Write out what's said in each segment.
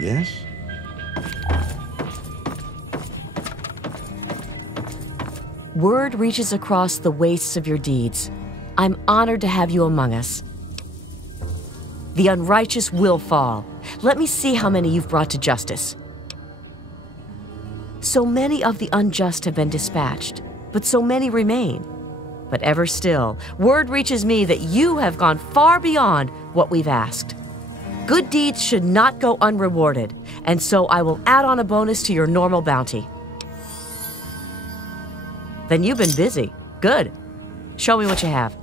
yes? Word reaches across the wastes of your deeds. I'm honored to have you among us. The unrighteous will fall. Let me see how many you've brought to justice. So many of the unjust have been dispatched, but so many remain. But ever still, word reaches me that you have gone far beyond what we've asked. Good deeds should not go unrewarded, and so I will add on a bonus to your normal bounty. Then you've been busy. Good. Show me what you have.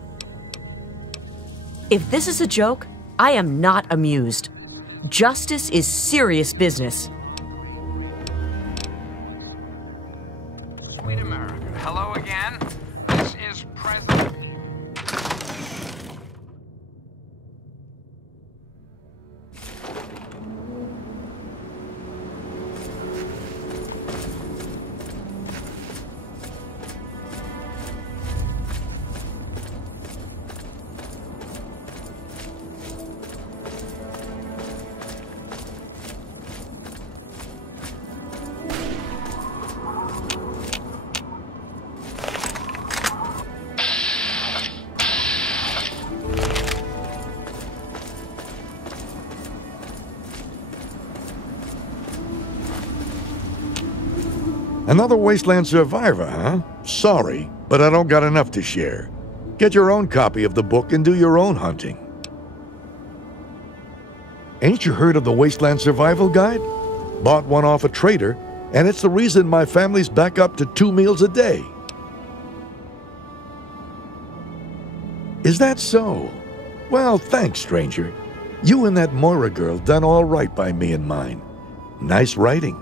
If this is a joke, I am not amused. Justice is serious business. Sweet America. Hello again. This is President... Another Wasteland survivor, huh? Sorry, but I don't got enough to share. Get your own copy of the book and do your own hunting. Ain't you heard of the Wasteland Survival Guide? Bought one off a trader, and it's the reason my family's back up to 2 meals a day. Is that so? Well, thanks, stranger. You and that Moira girl done all right by me and mine. Nice writing.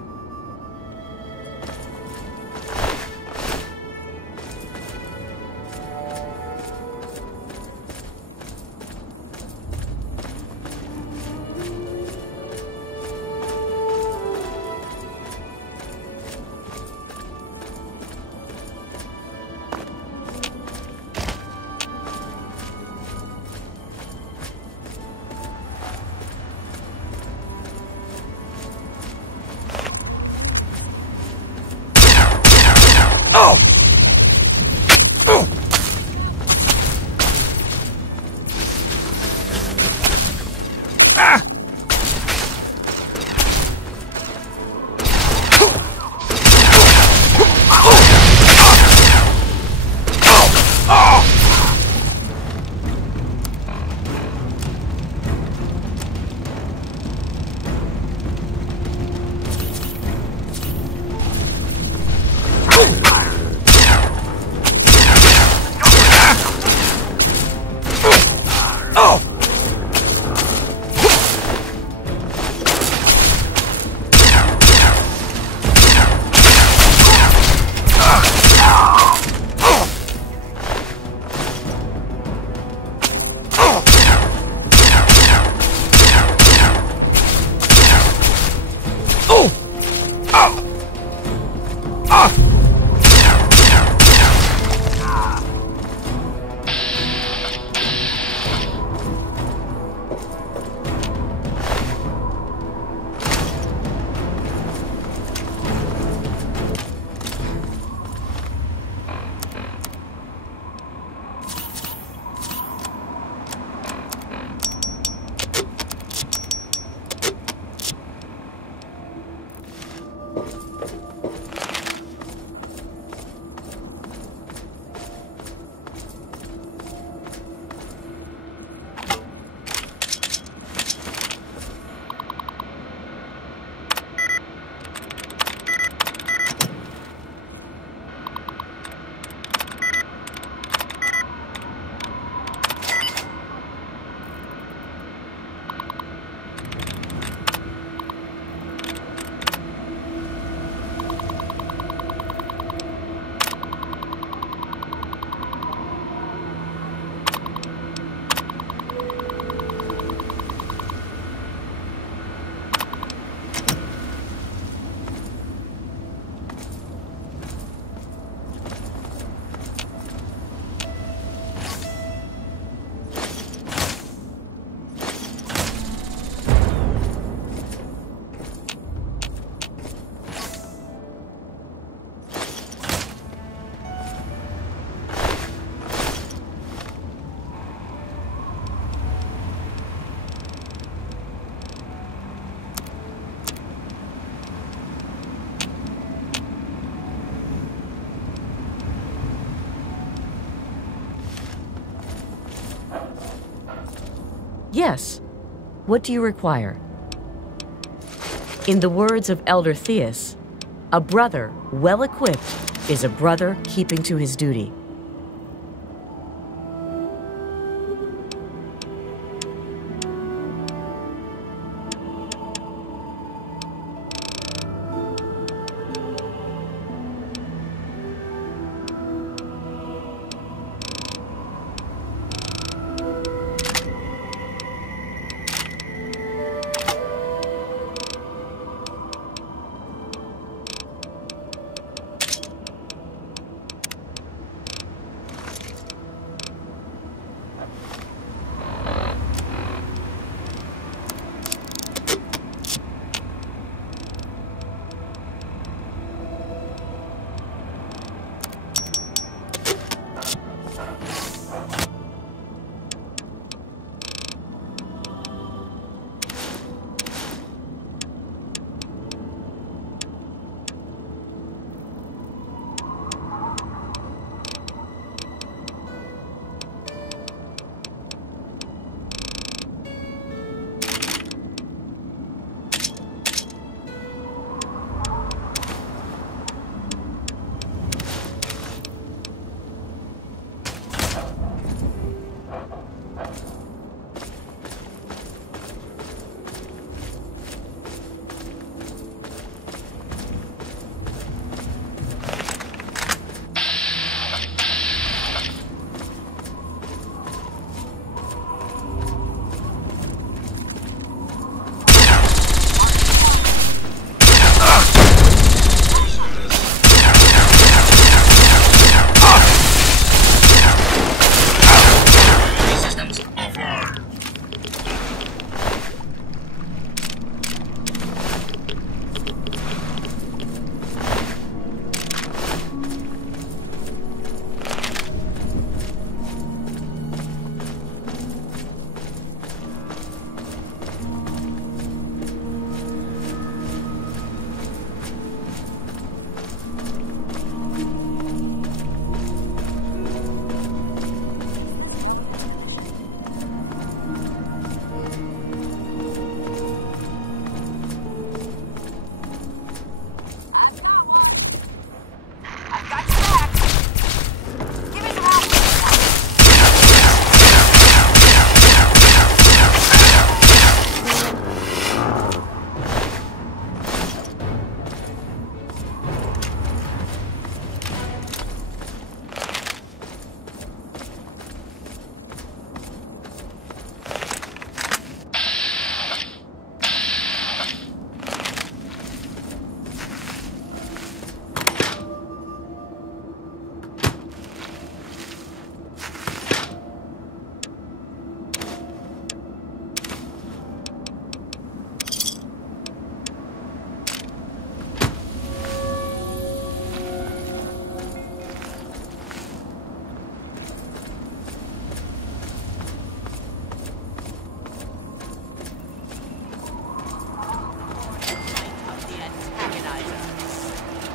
Yes. What do you require? In the words of Elder Theus, a brother well equipped is a brother keeping to his duty.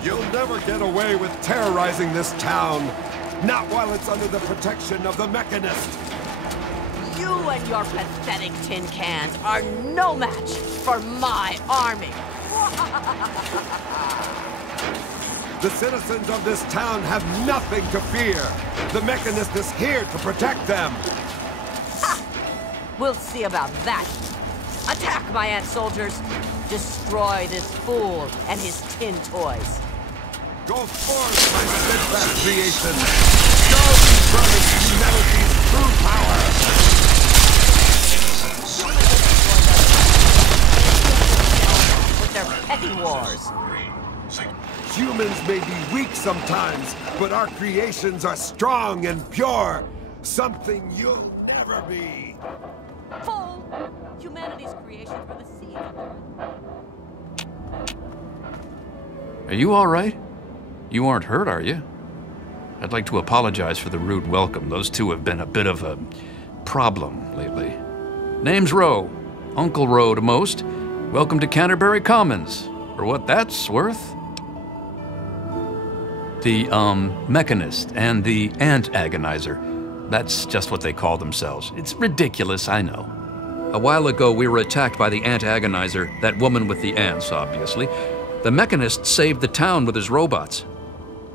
You'll never get away with terrorizing this town. Not while it's under the protection of the Mechanist. You and your pathetic tin cans are no match for my army. The citizens of this town have nothing to fear. The Mechanist is here to protect them. Ha! We'll see about that. Attack, my ant soldiers. Destroy this fool and his tin toys. Go forth, my steadfast creation. Show these brothers humanity's true power. With their petty wars. Humans may be weak sometimes, but our creations are strong and pure. Something you'll never be. Fool! Humanity's creations were the seed of Are you all right? You aren't hurt, are you? I'd like to apologize for the rude welcome. Those two have been a bit of a problem lately. Name's Rowe. Uncle Rowe to most. Welcome to Canterbury Commons. For what that's worth. The, Mechanist and the Ant Agonizer. That's just what they call themselves. It's ridiculous, I know. A while ago, we were attacked by the ant agonizer, that woman with the ants, obviously. The mechanist saved the town with his robots.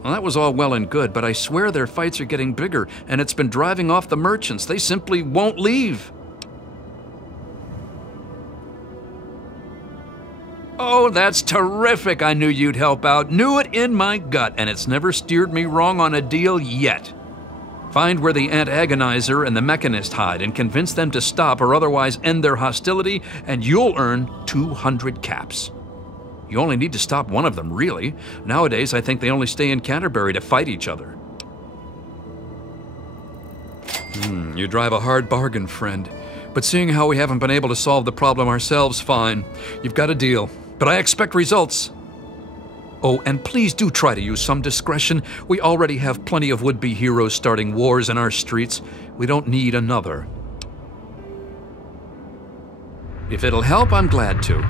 Well, that was all well and good, but I swear their fights are getting bigger, and it's been driving off the merchants. They simply won't leave. Oh, that's terrific. I knew you'd help out. Knew it in my gut, and it's never steered me wrong on a deal yet. Find where the ant agonizer and the mechanist hide and convince them to stop or otherwise end their hostility, and you'll earn 200 caps. You only need to stop one of them, really. Nowadays, I think they only stay in Canterbury to fight each other. You drive a hard bargain, friend. But seeing how we haven't been able to solve the problem ourselves, fine. You've got a deal. But I expect results. Oh, and please do try to use some discretion. We already have plenty of would-be heroes starting wars in our streets. We don't need another. If it'll help, I'm glad to.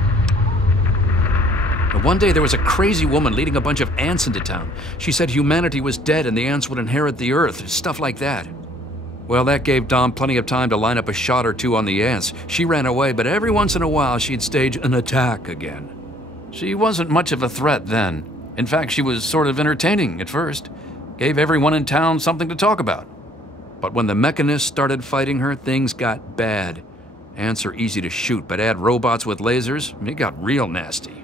One day there was a crazy woman leading a bunch of ants into town. She said humanity was dead and the ants would inherit the earth, stuff like that. Well, that gave Dom plenty of time to line up a shot or two on the ants. She ran away, but every once in a while she'd stage an attack again. She wasn't much of a threat then. In fact, she was sort of entertaining at first. Gave everyone in town something to talk about. But when the mechanists started fighting her, things got bad. Ants are easy to shoot, but add robots with lasers, it got real nasty.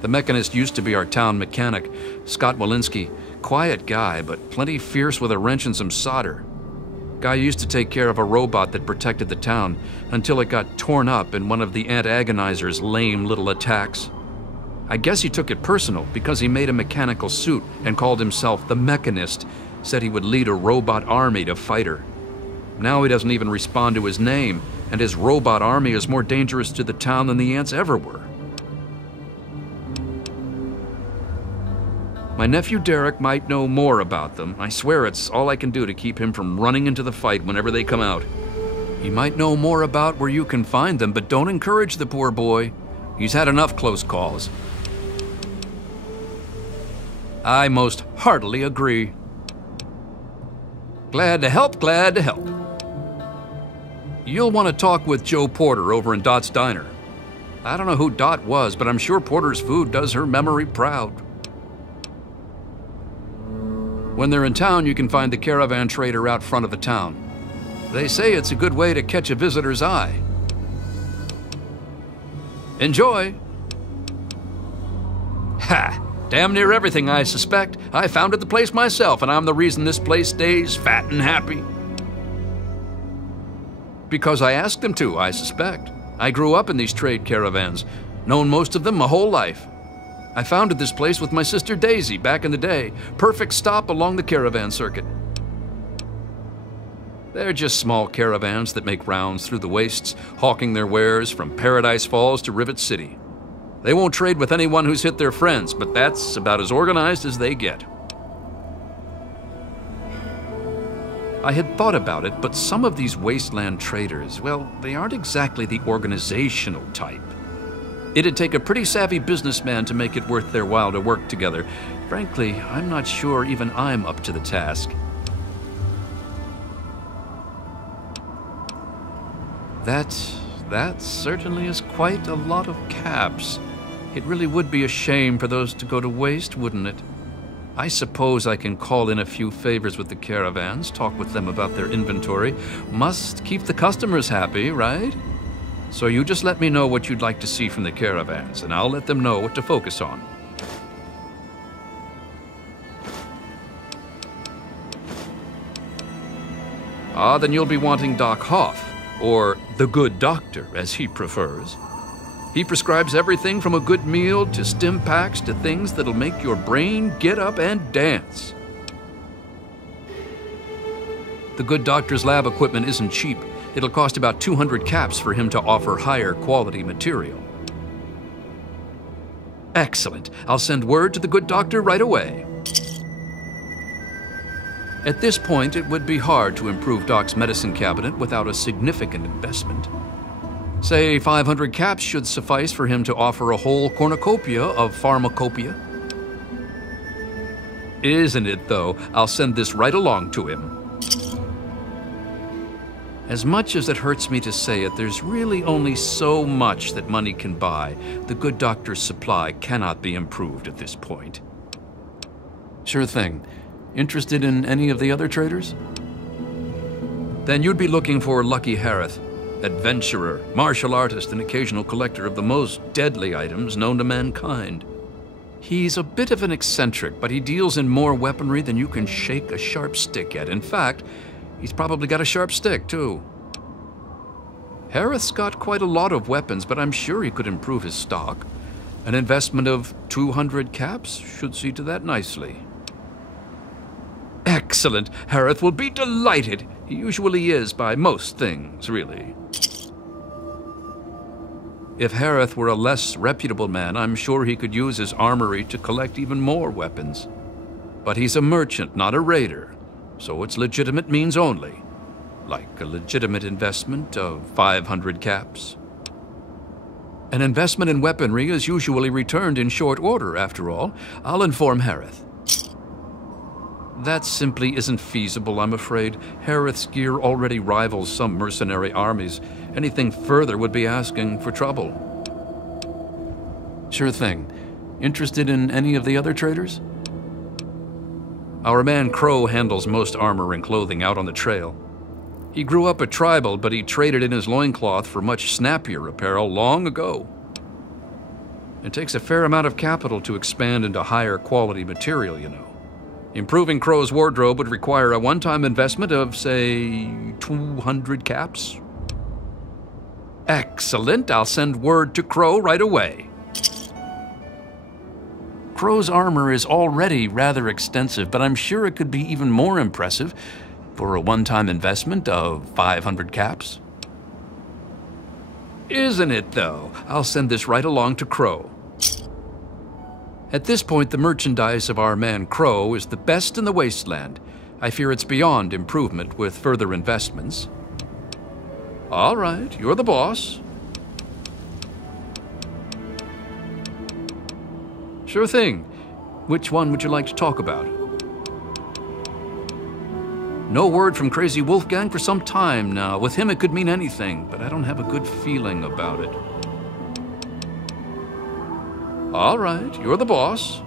The mechanist used to be our town mechanic, Scott Walensky. Quiet guy, but plenty fierce with a wrench and some solder. Guy used to take care of a robot that protected the town until it got torn up in one of the ant agonizer's lame little attacks. I guess he took it personal because he made a mechanical suit and called himself the Mechanist, said he would lead a robot army to fight her. Now he doesn't even respond to his name, and his robot army is more dangerous to the town than the ants ever were. My nephew Derek might know more about them. I swear it's all I can do to keep him from running into the fight whenever they come out. He might know more about where you can find them, but don't encourage the poor boy. He's had enough close calls. I most heartily agree. Glad to help, glad to help. You'll want to talk with Joe Porter over in Dot's Diner. I don't know who Dot was, but I'm sure Porter's food does her memory proud. When they're in town, you can find the caravan trader out front of the town. They say it's a good way to catch a visitor's eye. Enjoy! Ha! Damn near everything, I suspect. I founded the place myself, and I'm the reason this place stays fat and happy. Because I asked them to, I suspect. I grew up in these trade caravans, known most of them my whole life. I founded this place with my sister Daisy back in the day. Perfect stop along the caravan circuit. They're just small caravans that make rounds through the wastes, hawking their wares from Paradise Falls to Rivet City. They won't trade with anyone who's hit their friends, but that's about as organized as they get. I had thought about it, but some of these wasteland traders, well, they aren't exactly the organizational type. It'd take a pretty savvy businessman to make it worth their while to work together. Frankly, I'm not sure even I'm up to the task. That certainly is quite a lot of caps. It really would be a shame for those to go to waste, wouldn't it? I suppose I can call in a few favors with the caravans, talk with them about their inventory. Must keep the customers happy, right? So you just let me know what you'd like to see from the caravans, and I'll let them know what to focus on. Ah, then you'll be wanting Doc Hoff, or the Good Doctor, as he prefers. He prescribes everything from a good meal to stim packs to things that'll make your brain get up and dance. The Good Doctor's lab equipment isn't cheap. It'll cost about 200 caps for him to offer higher quality material. Excellent. I'll send word to the Good Doctor right away. At this point, it would be hard to improve Doc's medicine cabinet without a significant investment. Say 500 caps should suffice for him to offer a whole cornucopia of pharmacopoeia. Isn't it, though? I'll send this right along to him. As much as it hurts me to say it, there's really only so much that money can buy. The good doctor's supply cannot be improved at this point. Sure thing. Interested in any of the other traders? Then you'd be looking for Lucky Harith, adventurer, martial artist, and occasional collector of the most deadly items known to mankind. He's a bit of an eccentric, but he deals in more weaponry than you can shake a sharp stick at. In fact, he's probably got a sharp stick, too. Harith's got quite a lot of weapons, but I'm sure he could improve his stock. An investment of 200 caps should see to that nicely. Excellent! Harith will be delighted. He usually is by most things, really. If Harith were a less reputable man, I'm sure he could use his armory to collect even more weapons. But he's a merchant, not a raider, so it's legitimate means only. Like a legitimate investment of 500 caps. An investment in weaponry is usually returned in short order, after all. I'll inform Harith. That simply isn't feasible, I'm afraid. Harith's gear already rivals some mercenary armies. Anything further would be asking for trouble. Sure thing. Interested in any of the other traders? Our man Crow handles most armor and clothing out on the trail. He grew up a tribal, but he traded in his loincloth for much snappier apparel long ago. It takes a fair amount of capital to expand into higher quality material, you know. Improving Crow's wardrobe would require a one-time investment of, say, 200 caps. Excellent. I'll send word to Crow right away. Crow's armor is already rather extensive, but I'm sure it could be even more impressive for a one-time investment of 500 caps. Isn't it, though? I'll send this right along to Crow. At this point, the merchandise of our man Crow is the best in the Wasteland. I fear it's beyond improvement with further investments. All right, you're the boss. Sure thing. Which one would you like to talk about? No word from Crazy Wolfgang for some time now. With him it could mean anything, but I don't have a good feeling about it. All right, you're the boss.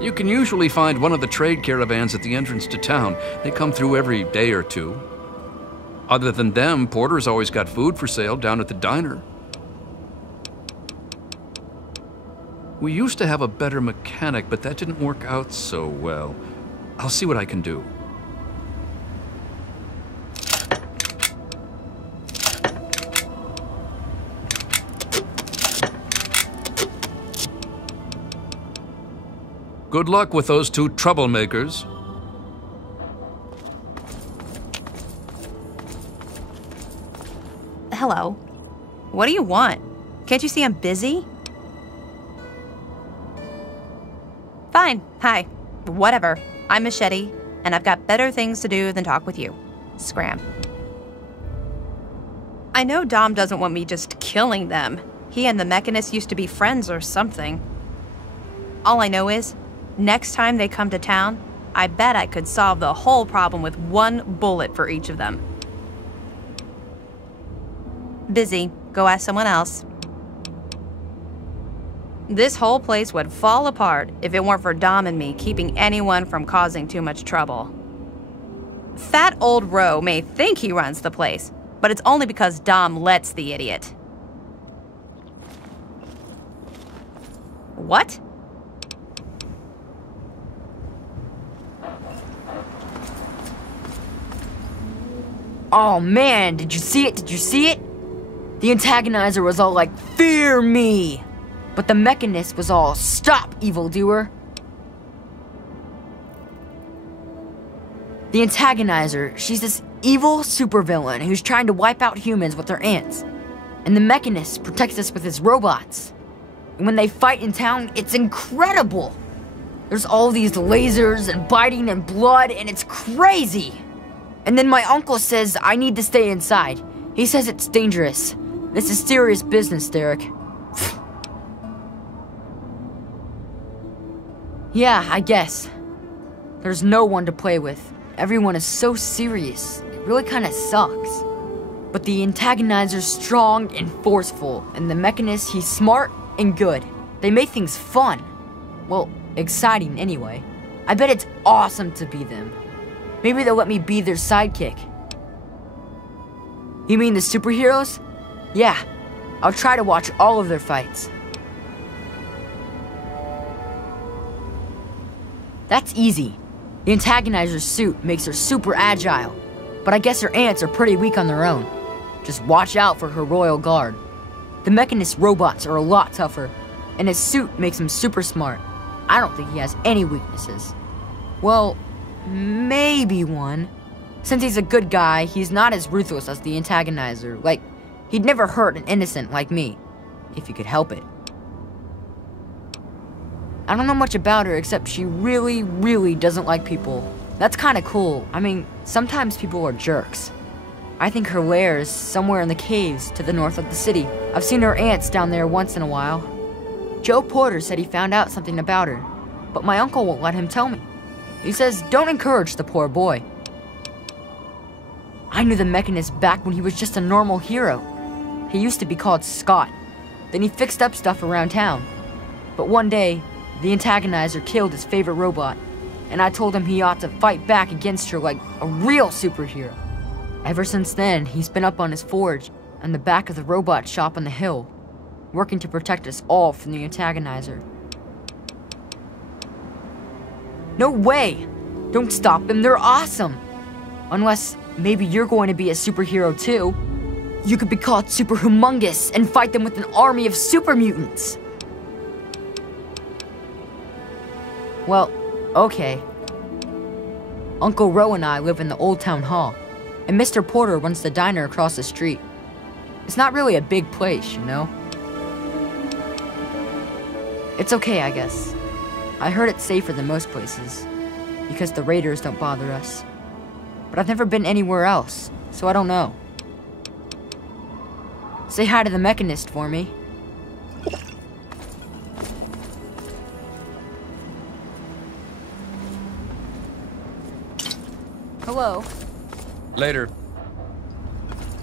You can usually find one of the trade caravans at the entrance to town. They come through every day or two. Other than them, Porter's always got food for sale down at the diner. We used to have a better mechanic, but that didn't work out so well. I'll see what I can do. Good luck with those two troublemakers. Hello. What do you want? Can't you see I'm busy? Fine. Hi. Whatever. I'm Machete, and I've got better things to do than talk with you. Scram. I know Dom doesn't want me just killing them. He and the Mechanist used to be friends or something. All I know is, next time they come to town, I bet I could solve the whole problem with one bullet for each of them. Busy. Go ask someone else. This whole place would fall apart if it weren't for Dom and me keeping anyone from causing too much trouble. Fat old Roe may think he runs the place, but it's only because Dom lets the idiot. What? Oh man, did you see it? Did you see it? The antagonizer was all like, "Fear me!" But the Mechanist was all, "Stop, evildoer!" The antagonizer, she's this evil supervillain who's trying to wipe out humans with her ants. And the Mechanist protects us with his robots. And when they fight in town, it's incredible! There's all these lasers and biting and blood, and it's crazy! And then my uncle says I need to stay inside. He says it's dangerous. This is serious business, Derek. Yeah, I guess. There's no one to play with. everyone is so serious. It really kind of sucks. But the antagonizer's strong and forceful, and the Mechanist, he's smart and good. They make things fun. Well, exciting anyway. I bet it's awesome to be them. Maybe they'll let me be their sidekick. You mean the superheroes? Yeah, I'll try to watch all of their fights. That's easy. The antagonizer's suit makes her super agile, but I guess her ants are pretty weak on their own. Just watch out for her royal guard. The Mechanist robots are a lot tougher, and his suit makes him super smart. I don't think he has any weaknesses. Well, maybe one. Since he's a good guy, he's not as ruthless as the antagonizer. Like, he'd never hurt an innocent like me, if he could help it. I don't know much about her except she really, really doesn't like people. That's kinda cool. I mean, sometimes people are jerks. I think her lair is somewhere in the caves to the north of the city. I've seen her ants down there once in a while. Joe Porter said he found out something about her, but my uncle won't let him tell me. He says don't encourage the poor boy. I knew the Mechanist back when he was just a normal hero. He used to be called Scott. Then he fixed up stuff around town. But one day, the antagonizer killed his favorite robot, and I told him he ought to fight back against her like a real superhero. Ever since then, he's been up on his forge and the back of the robot shop on the hill, working to protect us all from the antagonizer. No way! Don't stop them, they're awesome! Unless maybe you're going to be a superhero too. You could be called Super Humongous and fight them with an army of Super Mutants. Well, okay. Uncle Ro and I live in the Old Town Hall, and Mr. Porter runs the diner across the street. It's not really a big place, you know? It's okay, I guess. I heard it's safer than most places, because the raiders don't bother us. But I've never been anywhere else, so I don't know. Say hi to the Mechanist for me. Hello. Later.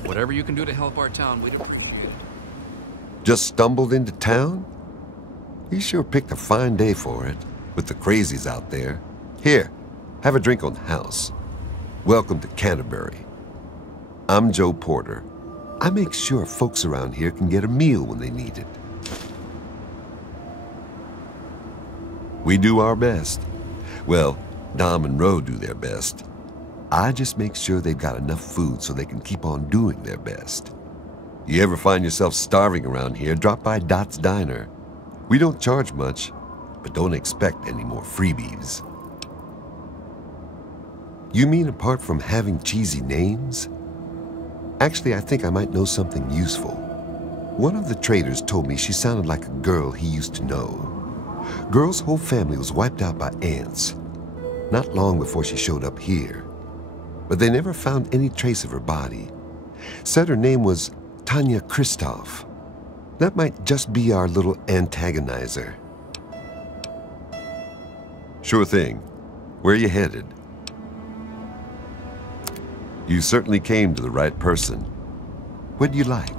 Whatever you can do to help our town, we'd appreciate it. Just stumbled into town? You sure picked a fine day for it, with the crazies out there. Here, have a drink on the house. Welcome to Canterbury. I'm Joe Porter. I make sure folks around here can get a meal when they need it. We do our best. Well, Dom and Ro do their best. I just make sure they've got enough food so they can keep on doing their best. You ever find yourself starving around here, drop by Dot's Diner. We don't charge much, but don't expect any more freebies. You mean apart from having cheesy names? Actually, I think I might know something useful. One of the traders told me she sounded like a girl he used to know. Girl's whole family was wiped out by ants, not long before she showed up here. But they never found any trace of her body. Said her name was Tanya Kristoff. That might just be our little antagonizer. Sure thing. Where are you headed? You certainly came to the right person. What do you like?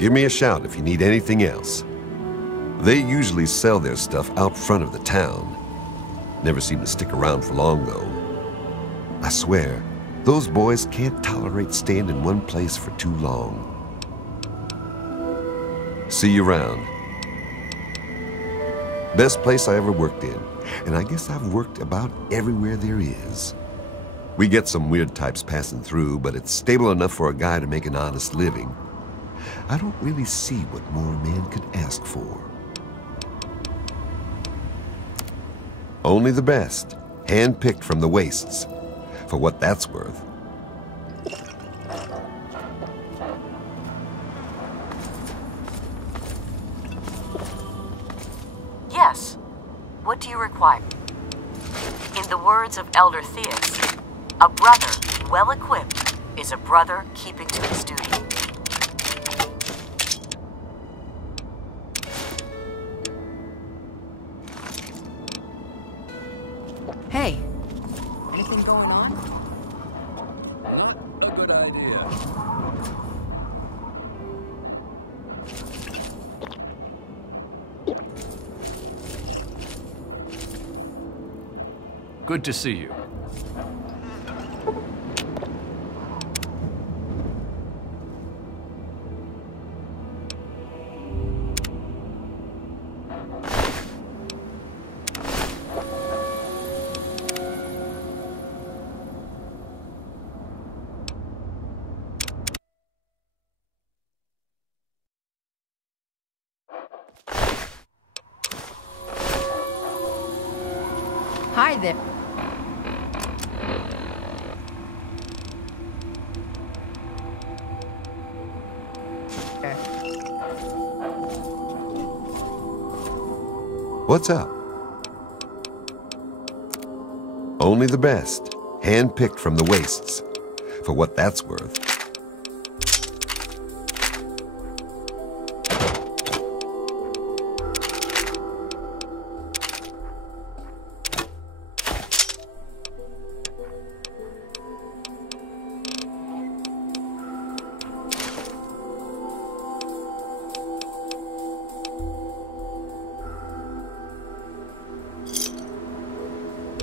Give me a shout if you need anything else. They usually sell their stuff out front of the town. Never seem to stick around for long, though. I swear, those boys can't tolerate staying in one place for too long. See you around. Best place I ever worked in, and I guess I've worked about everywhere there is. We get some weird types passing through, but it's stable enough for a guy to make an honest living. I don't really see what more a man could ask for. Only the best, hand-picked from the wastes. For what that's worth. Yes. What do you require? In the words of Elder Theus, a brother well-equipped is a brother keeping to his duty. Hey, anything going on? Not a good idea. Good to see you. Hi there. What's up? Only the best, hand-picked from the wastes. For what that's worth.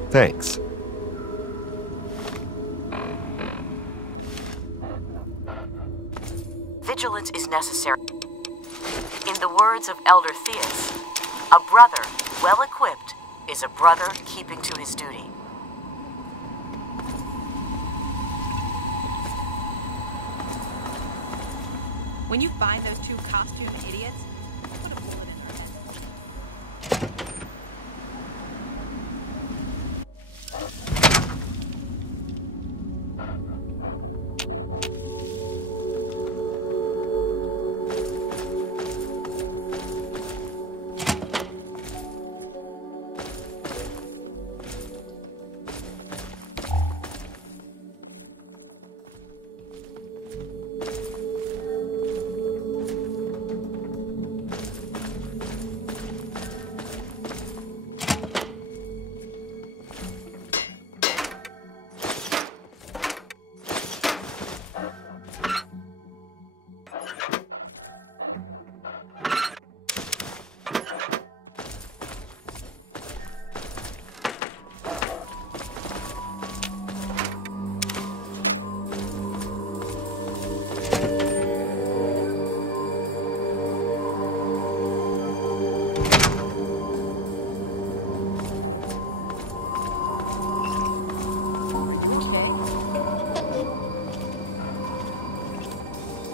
Thanks. Vigilance is necessary. In the words of Elder Theus, a brother well-equipped is a brother keeping to his duty. When you find those two costume idiots, put a bullet in their head.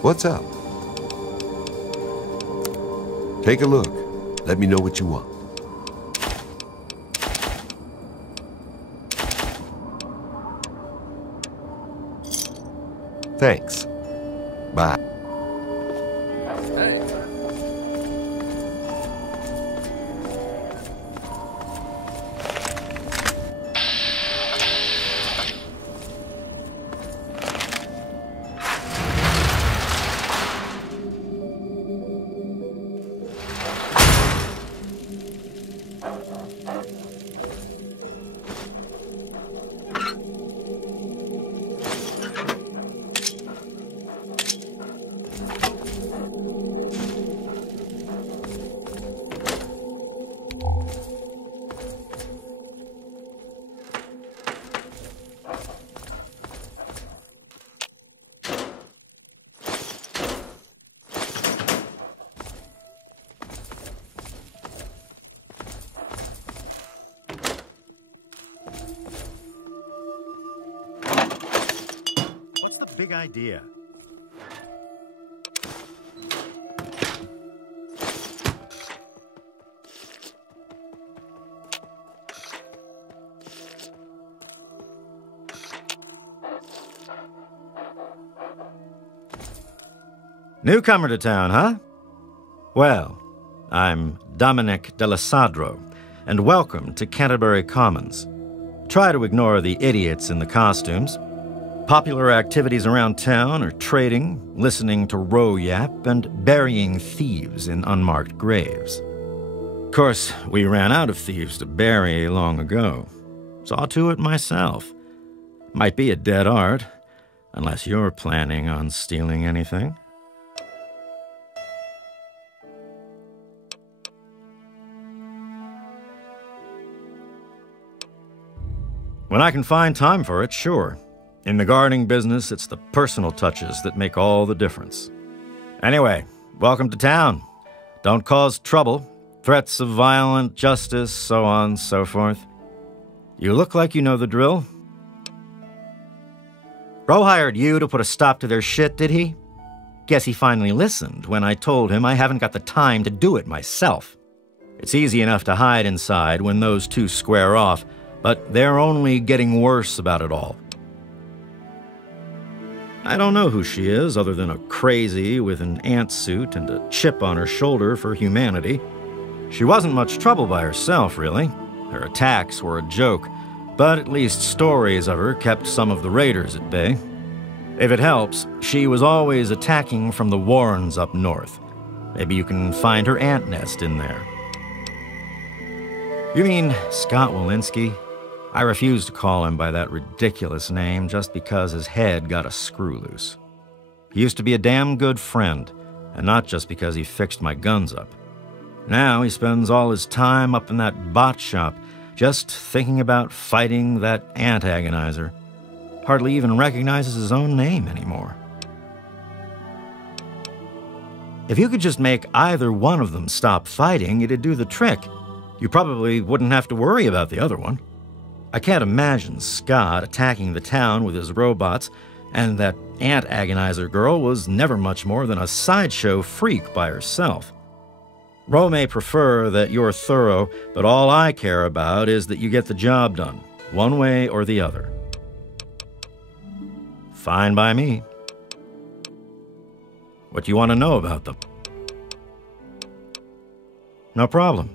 What's up? Take a look. Let me know what you want. Thanks. Bye. Hey. Big idea. Newcomer to town, huh? Well, I'm Dominic Delasadro, and welcome to Canterbury Commons. Try to ignore the idiots in the costumes. Popular activities around town are trading, listening to row yap, and burying thieves in unmarked graves. Of course, we ran out of thieves to bury long ago. Saw to it myself. Might be a dead art, unless you're planning on stealing anything. When I can find time for it, sure. In the gardening business, it's the personal touches that make all the difference. Anyway, welcome to town. Don't cause trouble. Threats of violent justice, so on, so forth. You look like you know the drill. Bro hired you to put a stop to their shit, did he? Guess he finally listened when I told him I haven't got the time to do it myself. It's easy enough to hide inside when those two square off, but they're only getting worse about it all. I don't know who she is other than a crazy with an ant suit and a chip on her shoulder for humanity. She wasn't much trouble by herself, really. Her attacks were a joke, but at least stories of her kept some of the raiders at bay. If it helps, she was always attacking from the Warrens up north. Maybe you can find her ant nest in there. You mean Scott Walensky? I refuse to call him by that ridiculous name just because his head got a screw loose. He used to be a damn good friend, and not just because he fixed my guns up. Now he spends all his time up in that bot shop, just thinking about fighting that ant agonizer. Hardly even recognizes his own name anymore. If you could just make either one of them stop fighting, it'd do the trick. You probably wouldn't have to worry about the other one. I can't imagine Scott attacking the town with his robots, and that ant agonizer girl was never much more than a sideshow freak by herself. Ro may prefer that you're thorough, but all I care about is that you get the job done, one way or the other. Fine by me. What do you want to know about them? No problem.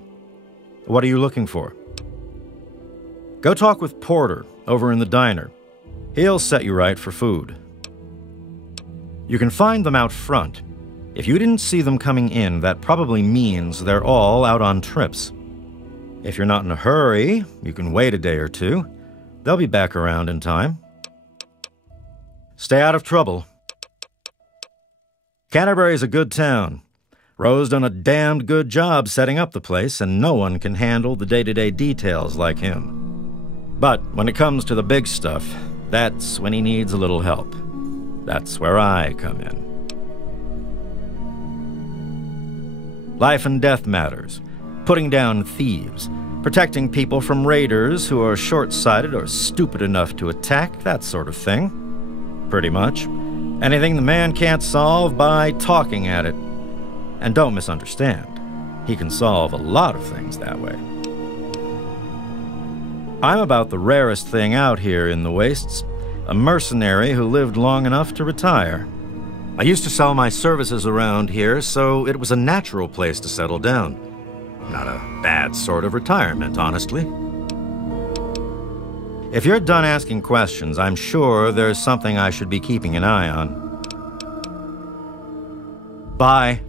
What are you looking for? Go talk with Porter over in the diner. He'll set you right for food. You can find them out front. If you didn't see them coming in, that probably means they're all out on trips. If you're not in a hurry, you can wait a day or two. They'll be back around in time. Stay out of trouble. Canterbury's a good town. Ro's done a damned good job setting up the place, and no one can handle the day-to-day details like him. But when it comes to the big stuff, that's when he needs a little help. That's where I come in. Life and death matters. Putting down thieves. Protecting people from raiders who are short-sighted or stupid enough to attack, that sort of thing. Pretty much. Anything the man can't solve by talking at it. And don't misunderstand. He can solve a lot of things that way. I'm about the rarest thing out here in the wastes. A mercenary who lived long enough to retire. I used to sell my services around here, so it was a natural place to settle down. Not a bad sort of retirement, honestly. If you're done asking questions, I'm sure there's something I should be keeping an eye on. Bye.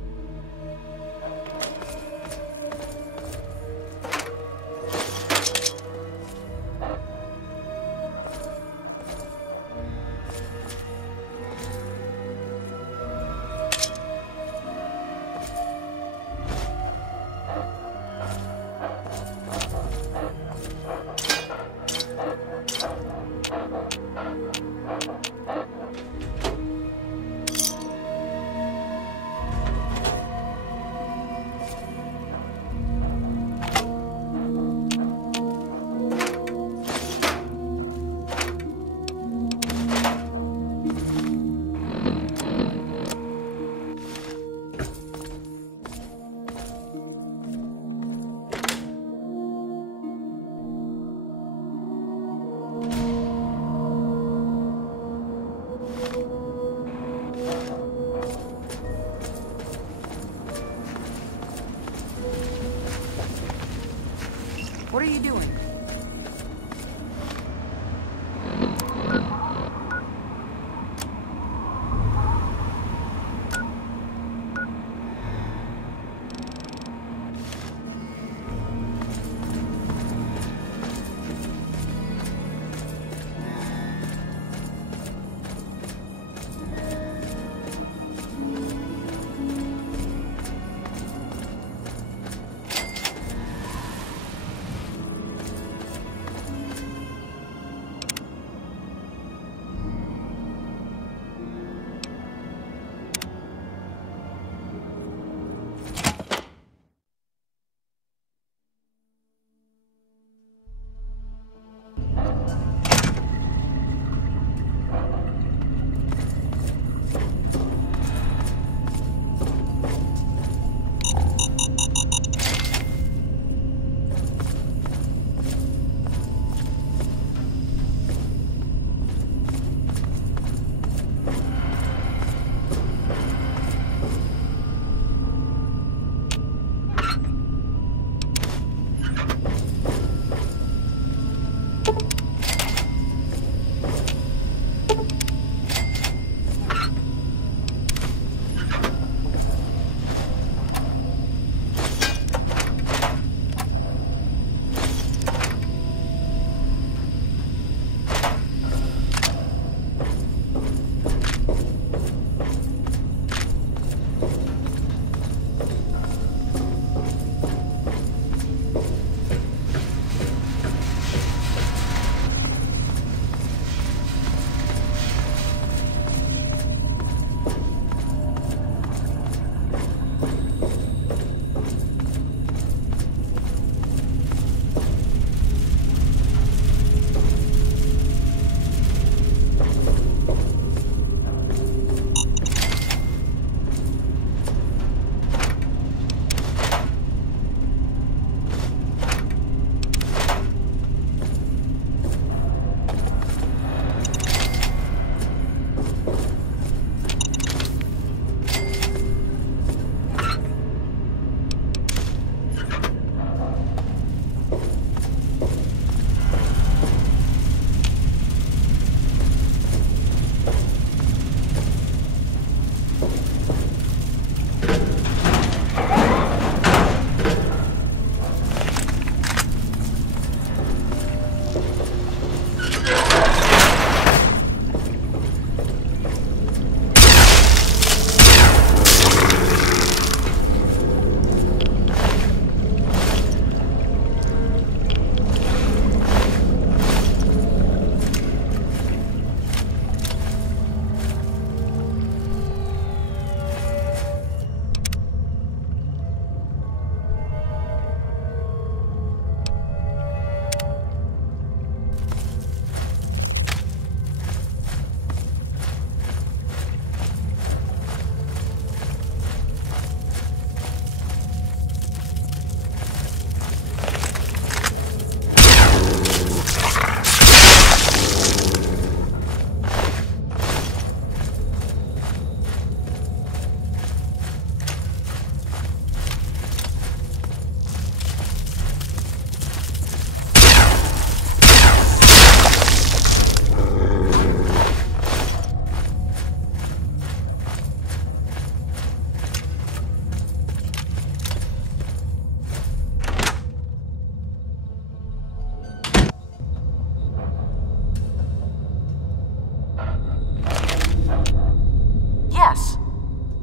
Yes.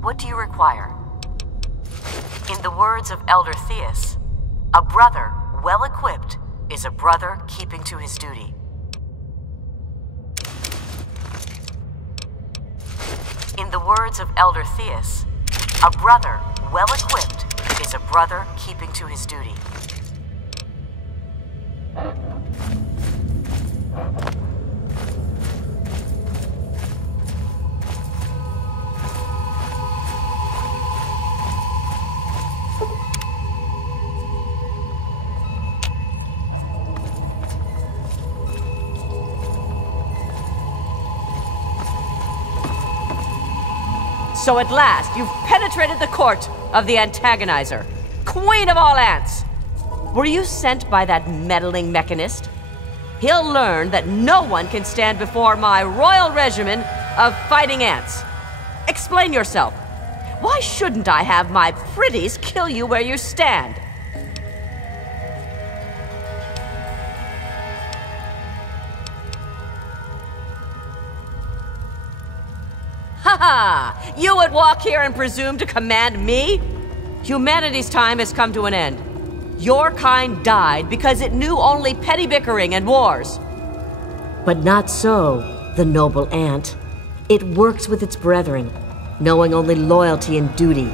What do you require? In the words of Elder Theus, a brother well-equipped is a brother keeping to his duty. In the words of Elder Theus, a brother well-equipped is a brother keeping to his duty. So at last, you've penetrated the court of the antagonizer, queen of all ants. Were you sent by that meddling mechanist? He'll learn that no one can stand before my royal regimen of fighting ants. Explain yourself. Why shouldn't I have my pretties kill you where you stand? Ha! You would walk here and presume to command me? Humanity's time has come to an end. Your kind died because it knew only petty bickering and wars. But not so, the noble ant. It works with its brethren, knowing only loyalty and duty.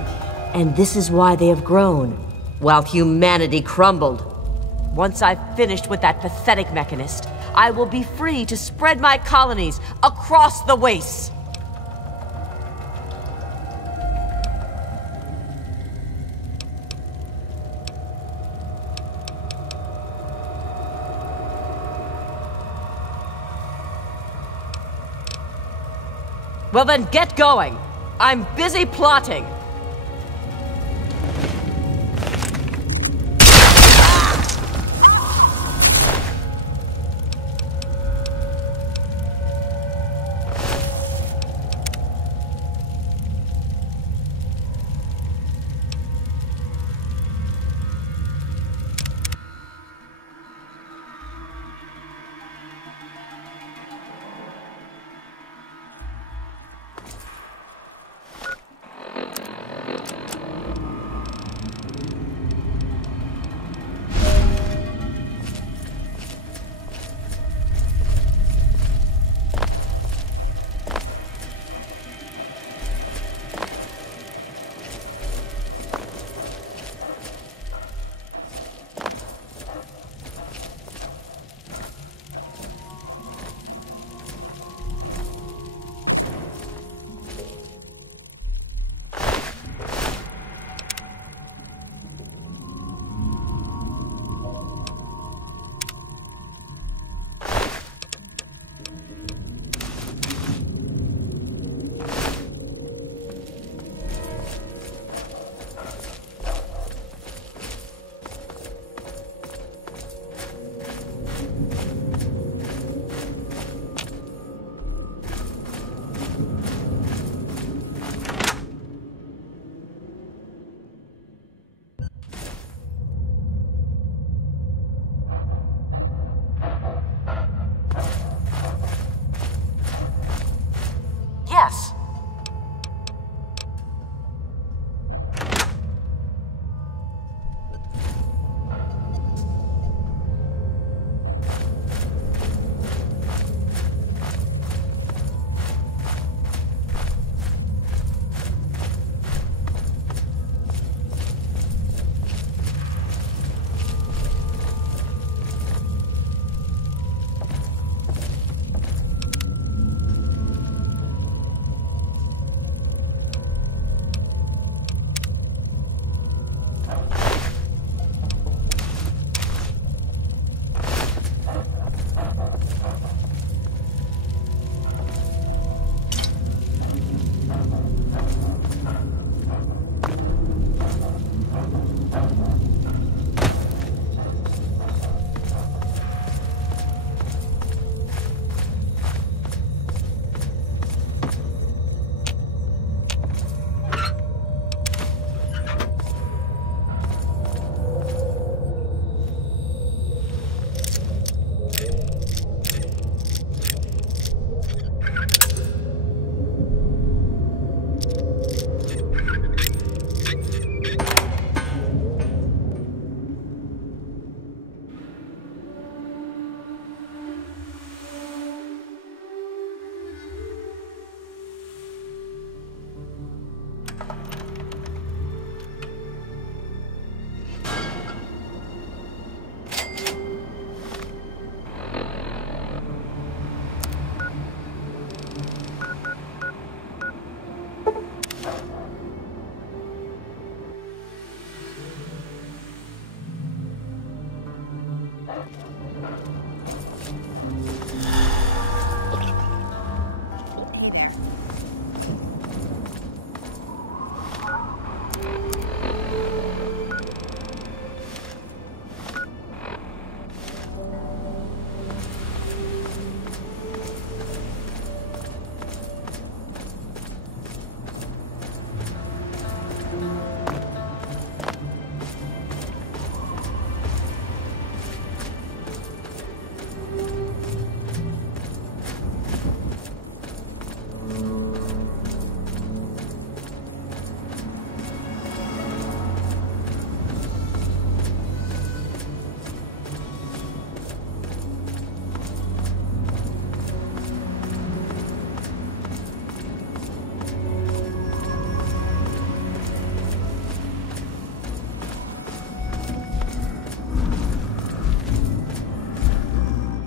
And this is why they have grown, while humanity crumbled. Once I've finished with that pathetic mechanist, I will be free to spread my colonies across the wastes. Well then, get going. I'm busy plotting. Yes.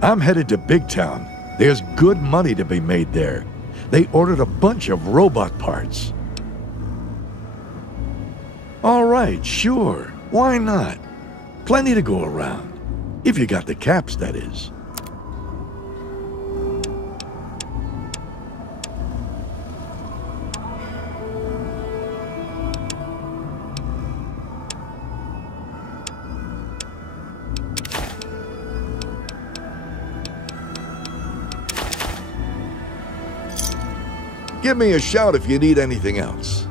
I'm headed to Big Town. There's good money to be made there. They ordered a bunch of robot parts. All right, sure. Why not? Plenty to go around. If you got the caps, that is. Give me a shout if you need anything else.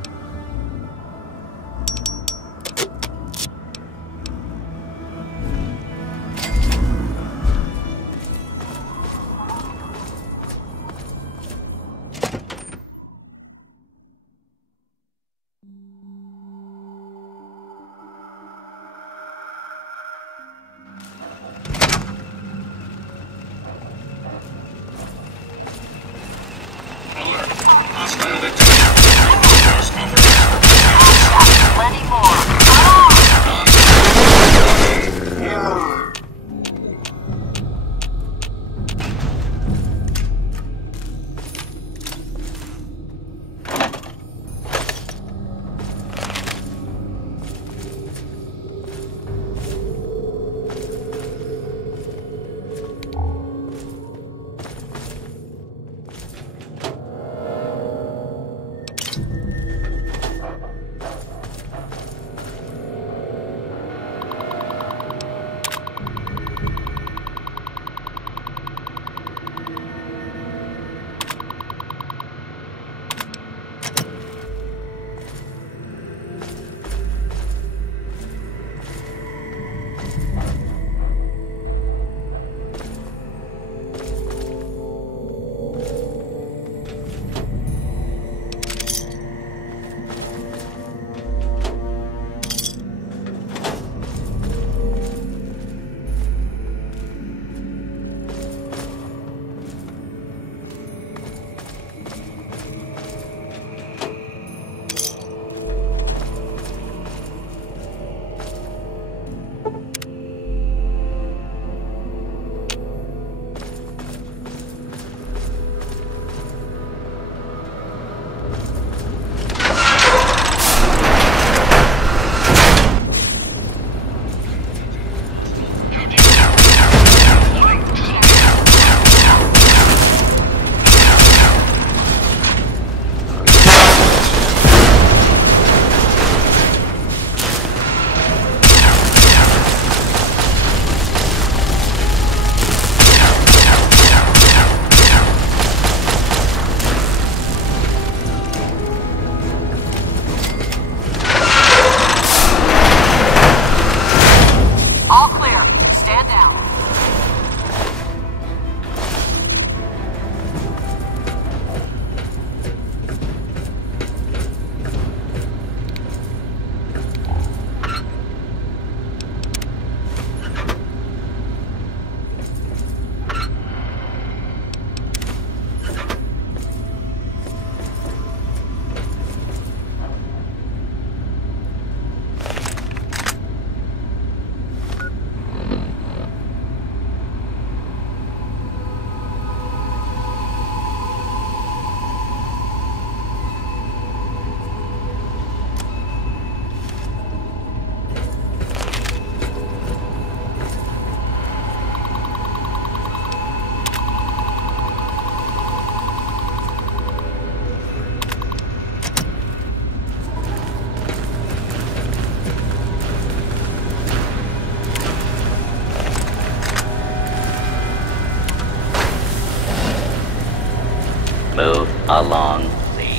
Move along, please.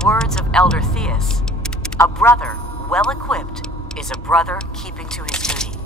the words of Elder Theus, a brother well-equipped is a brother keeping to his duty.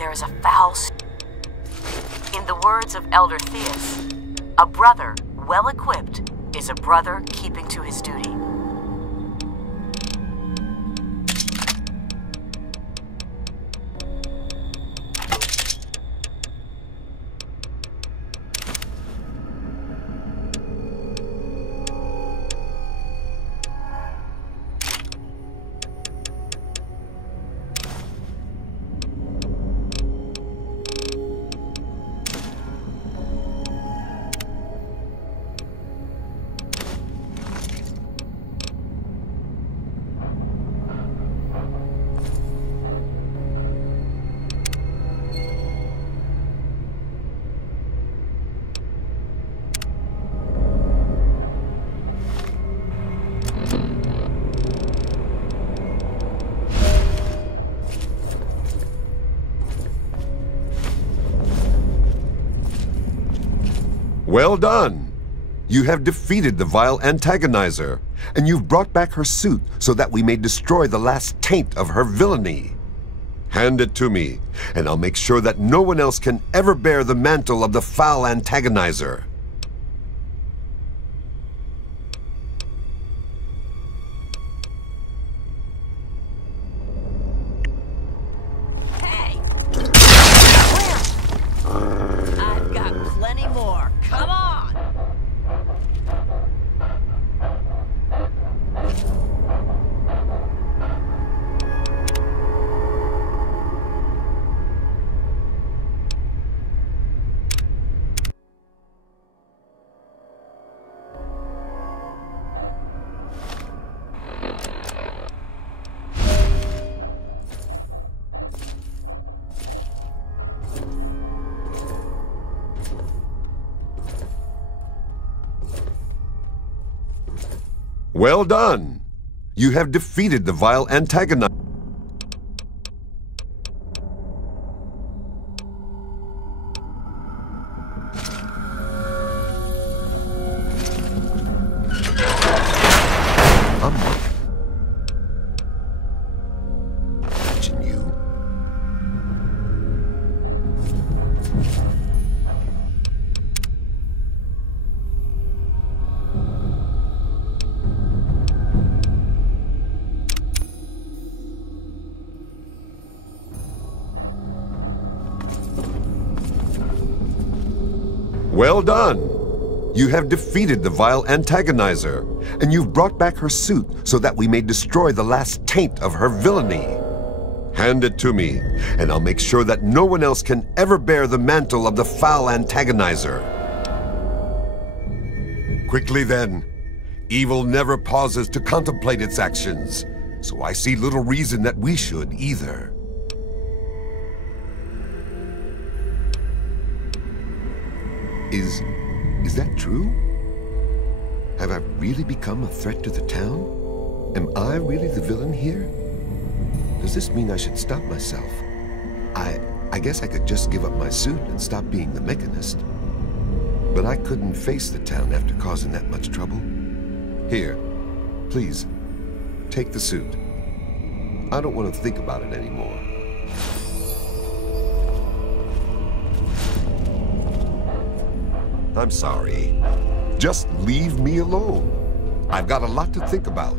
There is a foul... In the words of Elder Theus, a brother well-equipped is a brother keeping to his duty. Well done! You have defeated the vile antagonizer, and you've brought back her suit so that we may destroy the last taint of her villainy. Hand it to me, and I'll make sure that no one else can ever bear the mantle of the foul antagonizer. Hey! I've got plenty more. Come on! Well done! You have defeated the vile antagonizer. I'm watching you. Well done! You have defeated the vile antagonizer, and you've brought back her suit so that we may destroy the last taint of her villainy. Hand it to me, and I'll make sure that no one else can ever bear the mantle of the foul antagonizer. Quickly then. Evil never pauses to contemplate its actions, so I see little reason that we should either. Is that true? Have I really become a threat to the town? Am I really the villain here? Does this mean I should stop myself? I guess I could just give up my suit and stop being the mechanist. But I couldn't face the town after causing that much trouble. Here, please, take the suit. I don't want to think about it anymore. I'm sorry. Just leave me alone. I've got a lot to think about.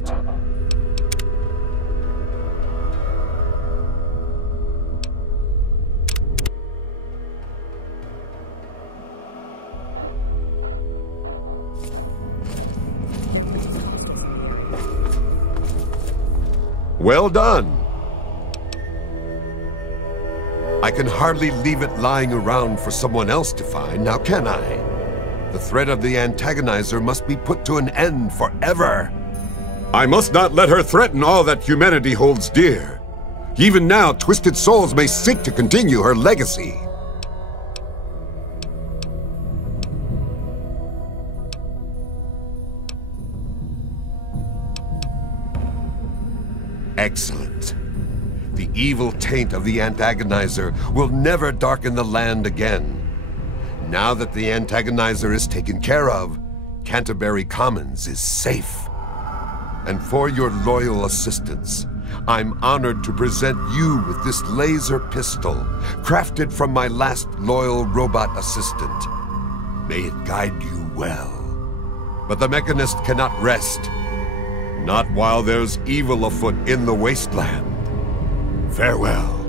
Well done! I can hardly leave it lying around for someone else to find, now can I? The threat of the antagonizer must be put to an end forever. I must not let her threaten all that humanity holds dear. Even now, twisted souls may seek to continue her legacy. Excellent. The evil taint of the antagonizer will never darken the land again. Now that the antagonizer is taken care of, Canterbury Commons is safe. And for your loyal assistance, I'm honored to present you with this laser pistol, crafted from my last loyal robot assistant. May it guide you well. But the Mechanist cannot rest. Not while there's evil afoot in the wasteland. Farewell.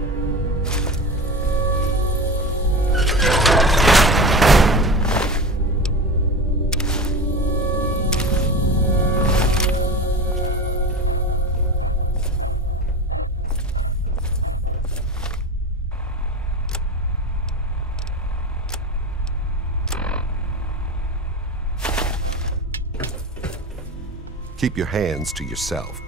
Keep your hands to yourself.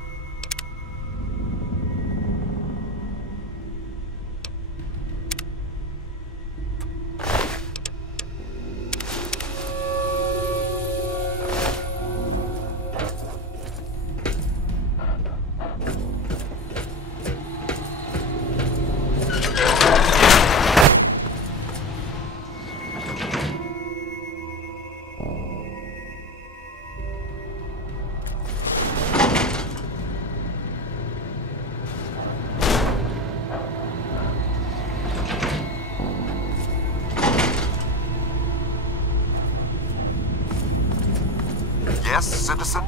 citizen?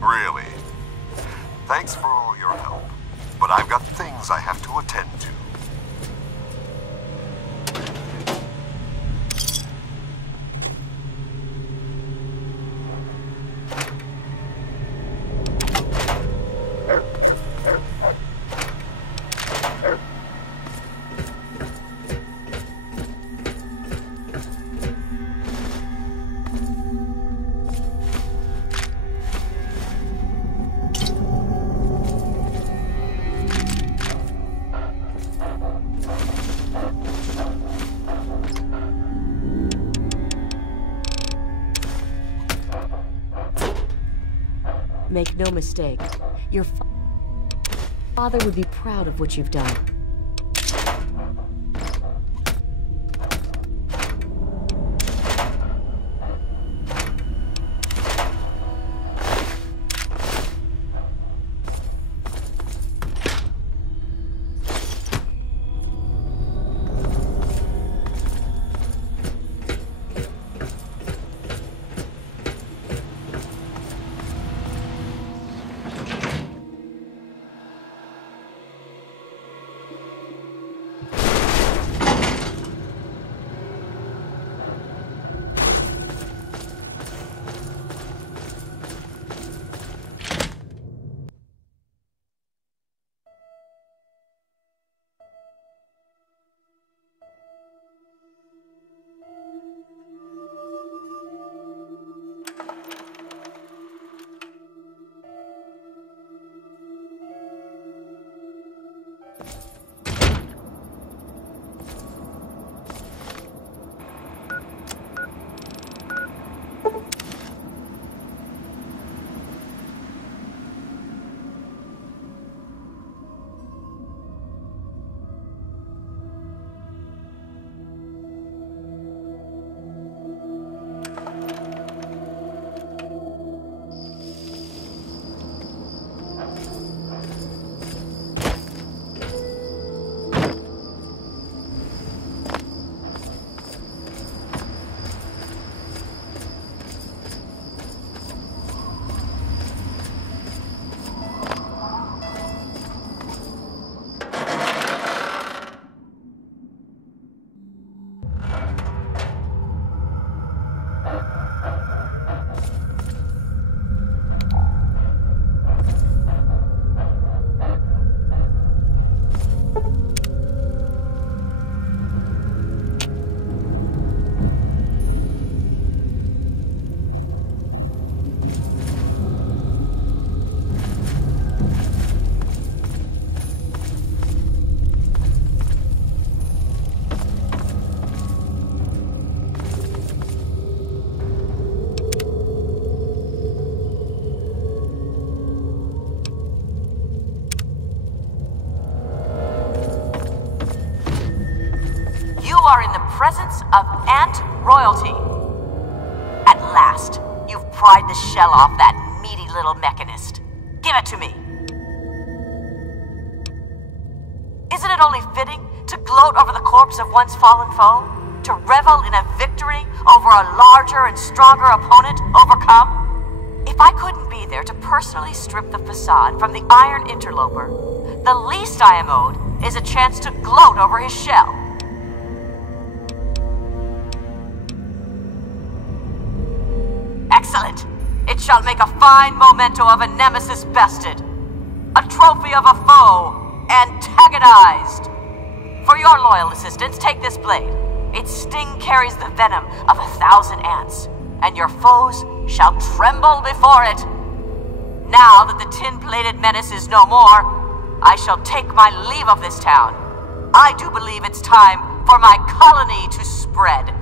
Really? Thanks for all your help, but I've got things I have to attend to. Make no mistake, your father would be proud of what you've done. are in the presence of ant royalty. At last, you've pried the shell off that meaty little mechanist. Give it to me. Isn't it only fitting to gloat over the corpse of one's fallen foe? To revel in a victory over a larger and stronger opponent overcome? If I couldn't be there to personally strip the facade from the iron interloper, the least I am owed is a chance to gloat over his shell. Excellent! It shall make a fine memento of a nemesis bested. A trophy of a foe antagonized. For your loyal assistance, take this blade. Its sting carries the venom of 1,000 ants, and your foes shall tremble before it. Now that the tin-plated menace is no more, I shall take my leave of this town. I do believe it's time for my colony to spread.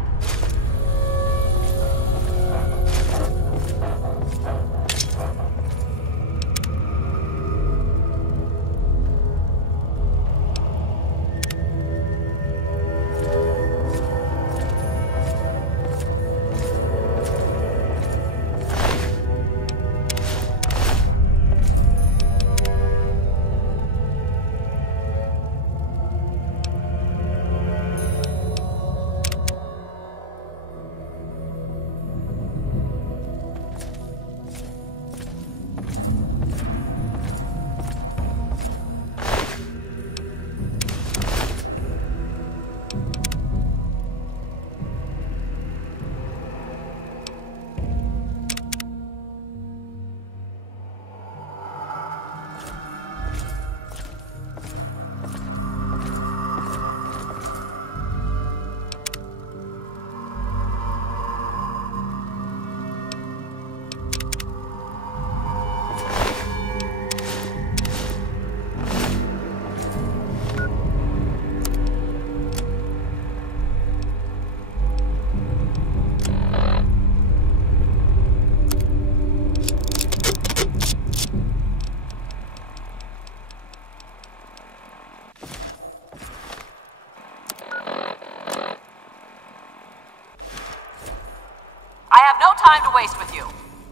I have no time to waste with you.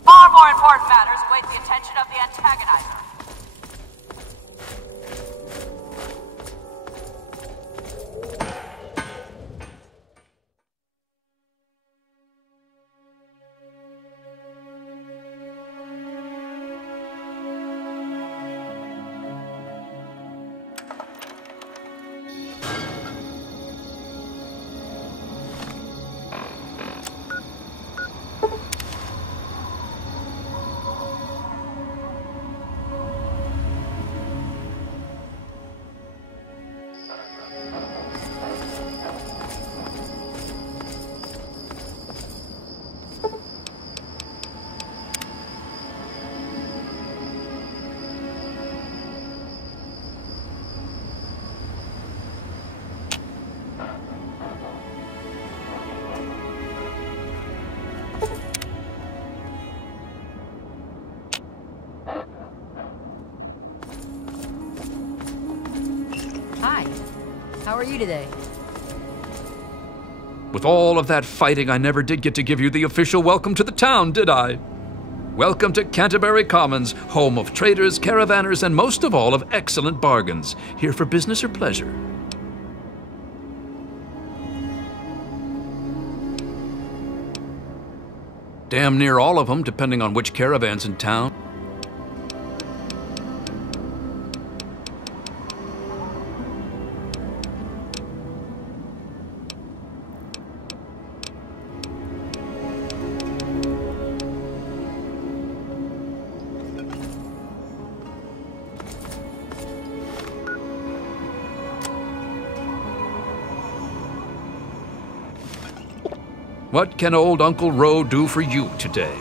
Far more important matters await the attention of the antagonizer. Hi. How are you today? With all of that fighting, I never did get to give you the official welcome to the town, did I? Welcome to Canterbury Commons, home of traders, caravanners, and most of all of excellent bargains. Here for business or pleasure? Damn near all of them, depending on which caravan's in town. What can old Uncle Ro do for you today?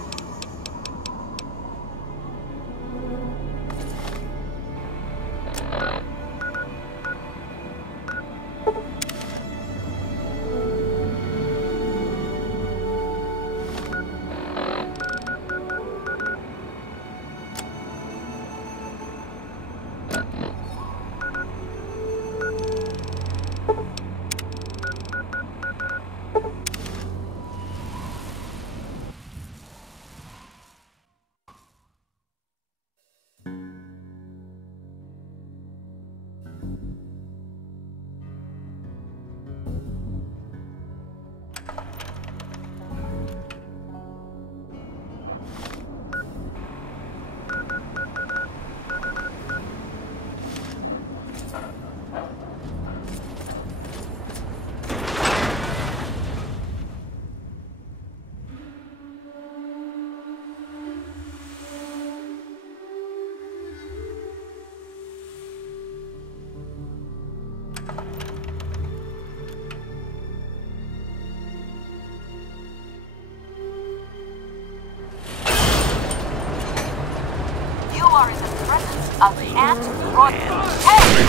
left or... Hey!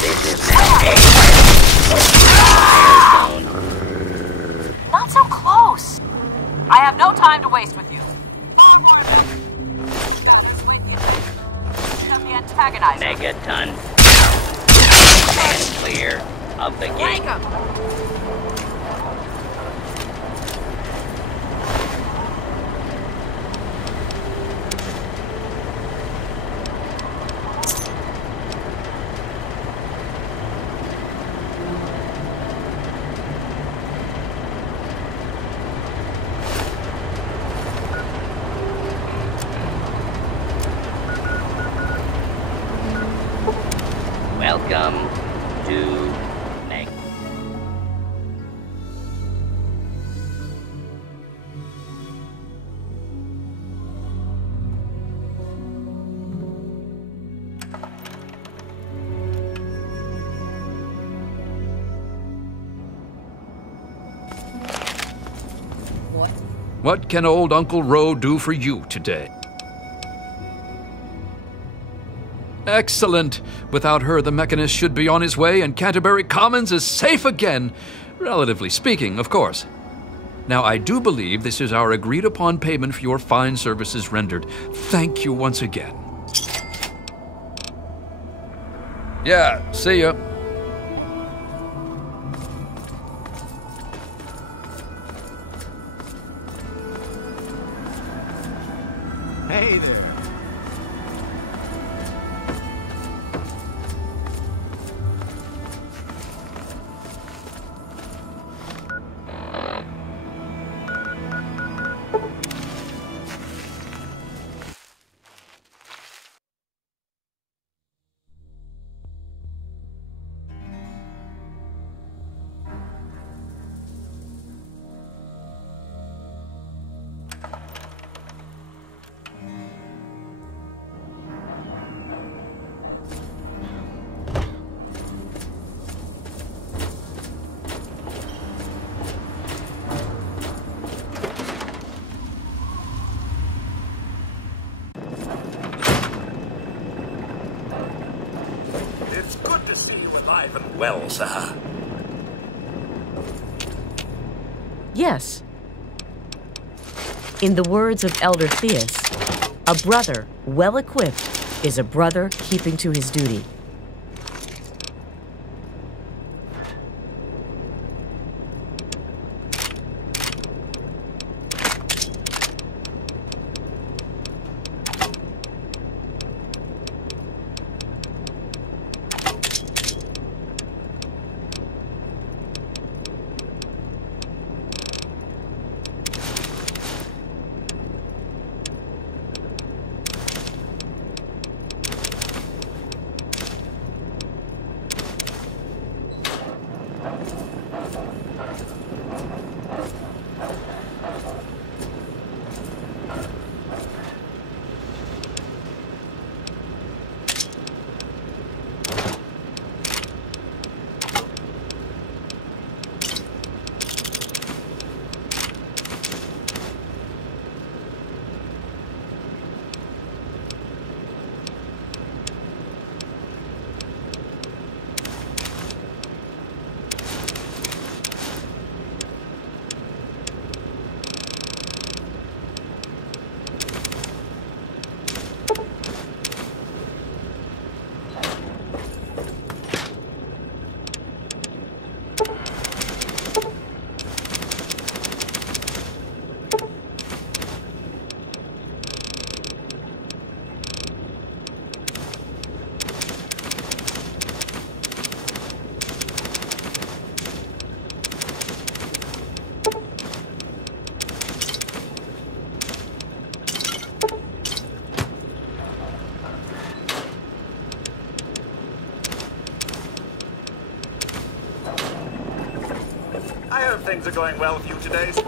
This is Not so close! I have no time to waste with you. The antagonizer. Megaton. Stand clear of the gate. Welcome to Meg. What can old Uncle Ro do for you today? Excellent! Without her, the Mechanist should be on his way, and Canterbury Commons is safe again. Relatively speaking, of course. Now, I do believe this is our agreed-upon payment for your fine services rendered. Thank you once again. Yeah, see ya. Hey there. It's good to see you alive and well, sir. Yes. In the words of Elder Theus, a brother well equipped is a brother keeping to his duty. I hope things are going well with you today, sir.